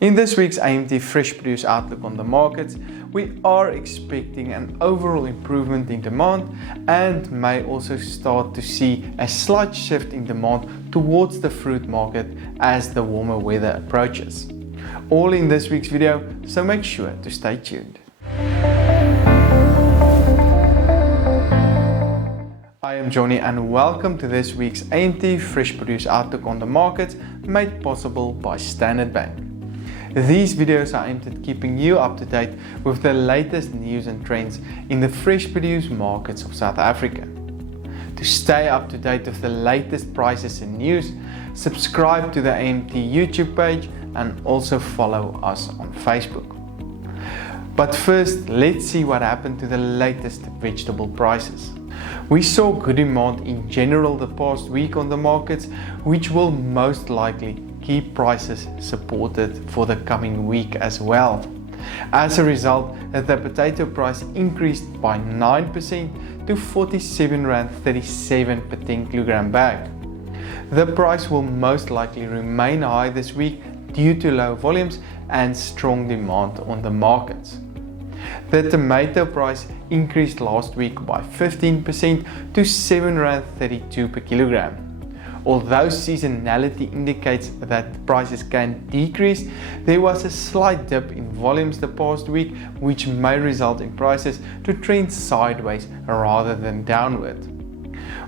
In this week's AMT Fresh Produce Outlook on the markets, we are expecting an overall improvement in demand and may also start to see a slight shift in demand towards the fruit market as the warmer weather approaches. All in this week's video, so make sure to stay tuned. I am Johnny and welcome to this week's AMT Fresh Produce Outlook on the markets made possible by Standard Bank. These videos are aimed at keeping you up to date with the latest news and trends in the fresh produce markets of South Africa. To stay up to date with the latest prices and news, subscribe to the AMT YouTube page and also follow us on Facebook. But first, let's see what happened to the latest vegetable prices. We saw good demand in general the past week on the markets, which will most likely keep prices supported for the coming week as well. As a result, the potato price increased by 9% to R47.37 per 10 kilogram bag. The price will most likely remain high this week due to low volumes and strong demand on the markets. The tomato price increased last week by 15% to R7.32 per kilogram. Although seasonality indicates that prices can decrease, there was a slight dip in volumes the past week, which may result in prices to trend sideways rather than downward.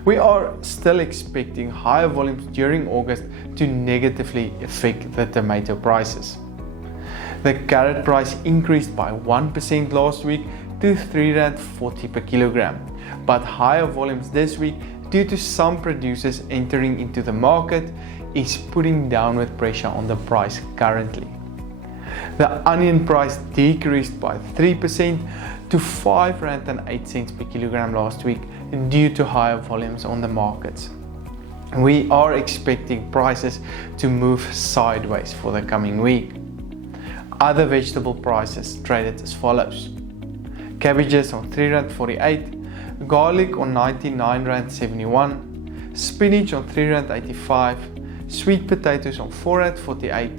We are still expecting higher volumes during August to negatively affect the tomato prices. The carrot price increased by 1% last week to R3.40 per kilogram, but higher volumes this week due to some producers entering into the market is putting downward pressure on the price currently. The onion price decreased by 3% to R5.08 per kilogram last week due to higher volumes on the markets. We are expecting prices to move sideways for the coming week. Other vegetable prices traded as follows: cabbages on R3.48, garlic on R99.71, spinach on R3.85, sweet potatoes on R4.48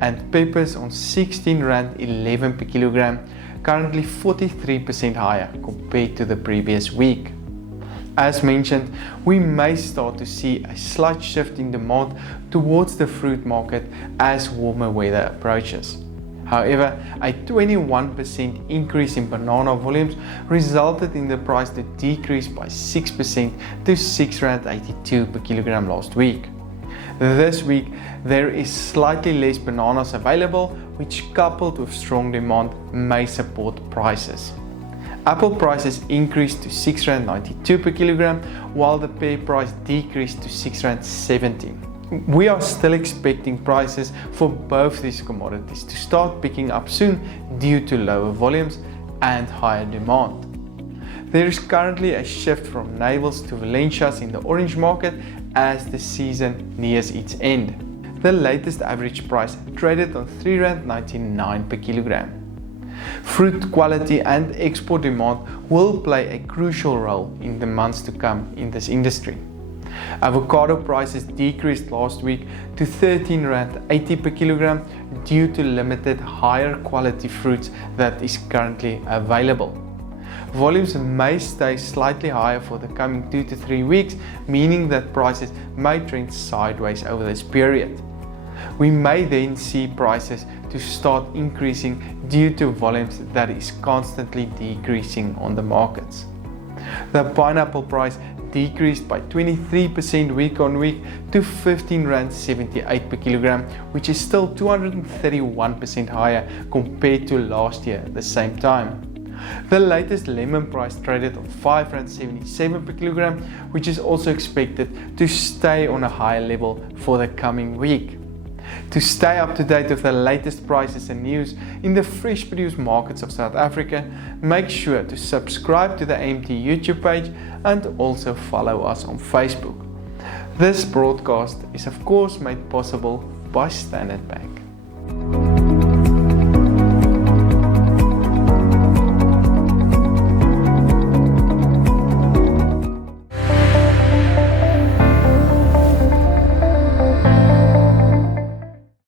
and peppers on R16.11 per kilogram, currently 43% higher compared to the previous week. As mentioned, we may start to see a slight shift in demand towards the fruit market as warmer weather approaches. However, a 21% increase in banana volumes resulted in the price to decrease by 6% to R6.82 per kilogram last week. This week, there is slightly less bananas available, which coupled with strong demand may support prices. Apple prices increased to R6.92 per kilogram, while the pear price decreased to R6.70. We are still expecting prices for both these commodities to start picking up soon due to lower volumes and higher demand. There is currently a shift from navels to Valencias in the orange market as the season nears its end. The latest average price traded on R3.99 per kilogram. Fruit quality and export demand will play a crucial role in the months to come in this industry. Avocado prices decreased last week to R13.80 per kilogram due to limited higher quality fruits that is currently available. Volumes may stay slightly higher for the coming 2 to 3 weeks, meaning that prices may trend sideways over this period. We may then see prices to start increasing due to volumes that is constantly decreasing on the markets. The pineapple price decreased by 23% week on week to R15.78 per kilogram, which is still 231% higher compared to last year at the same time. The latest lemon price traded on R5.77 per kilogram, which is also expected to stay on a higher level for the coming week. To stay up to date with the latest prices and news in the fresh produce markets of South Africa, make sure to subscribe to the AMT YouTube page and also follow us on Facebook. This broadcast is of course made possible by Standard Bank.